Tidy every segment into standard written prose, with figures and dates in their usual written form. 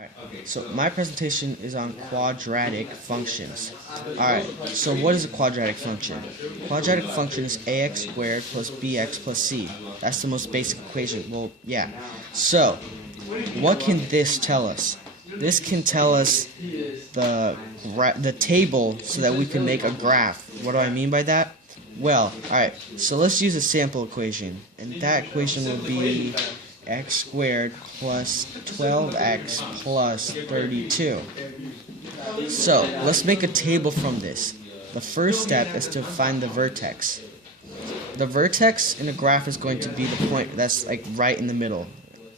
Alright, so my presentation is on quadratic functions. Alright, so what is a quadratic function? Quadratic function is ax squared plus bx plus c. That's the most basic equation. Well, yeah. So, what can this tell us? This can tell us the table so that we can make a graph. What do I mean by that? Well, alright, so let's use a sample equation. And that equation will be x squared plus 12x plus 32. So, let's make a table from this. The first step is to find the vertex. The vertex in a graph is going to be the point that's like right in the middle,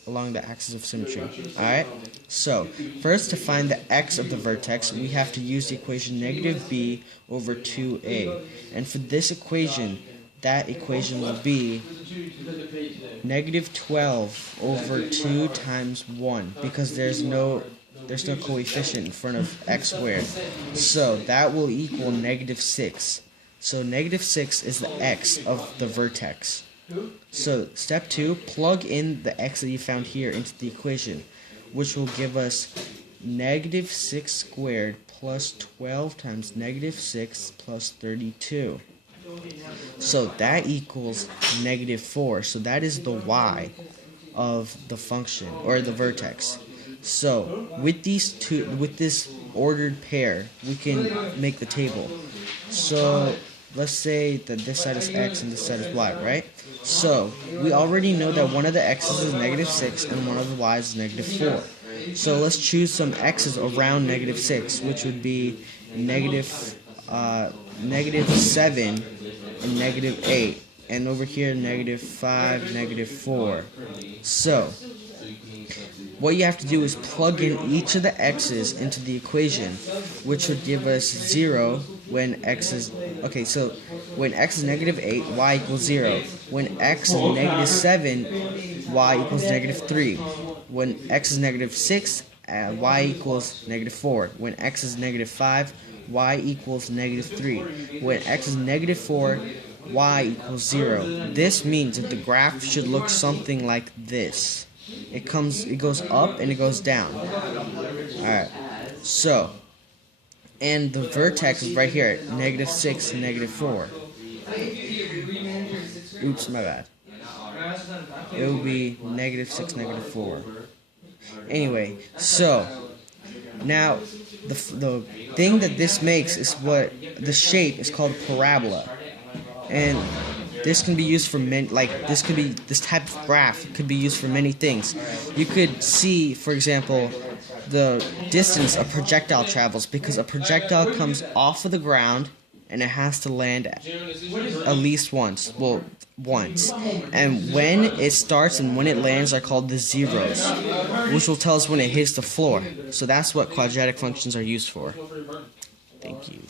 along the axis of symmetry. Alright? So, first to find the x of the vertex, we have to use the equation negative b over 2a. And for this equation, that equation will be negative 12 over 2 times 1, because there's no coefficient in front of x squared. So that will equal negative 6. So negative 6 is the x of the vertex. So step 2, plug in the x that you found here into the equation, which will give us negative 6 squared plus 12 times negative 6 plus 32. So that equals negative 4. So that is the y of the function, or the vertex. So with this ordered pair, we can make the table. So let's say that this side is x and this side is y, right? So we already know that one of the x's is negative 6 and one of the y's is negative 4. So let's choose some x's around negative 6, which would be negative 7 and negative 8. And over here, negative 5, negative 4. So what you have to do is plug in each of the x's into the equation, which would give us 0 when x is... Okay, so when x is negative 8, y equals 0. When x is negative 7, y equals negative 3. When x is negative 6, y equals negative 4. When x is negative 5, y equals negative 3. When x is negative 4, y equals 0. This means that the graph should look something like this. It goes up and it goes down. Alright, so, and the vertex is right here, negative 6 and negative 4. Oops, my bad. It will be negative 6, negative 4. Anyway, so, now, the thing that this makes is what, the shape is called parabola. And this can be used for this type of graph could be used for many things. You could see, for example, the distance a projectile travels, because a projectile comes off of the ground and it has to land at least once. Well, once. And when it starts and when it lands are called the zeros, which will tell us when it hits the floor. So that's what quadratic functions are used for. Thank you.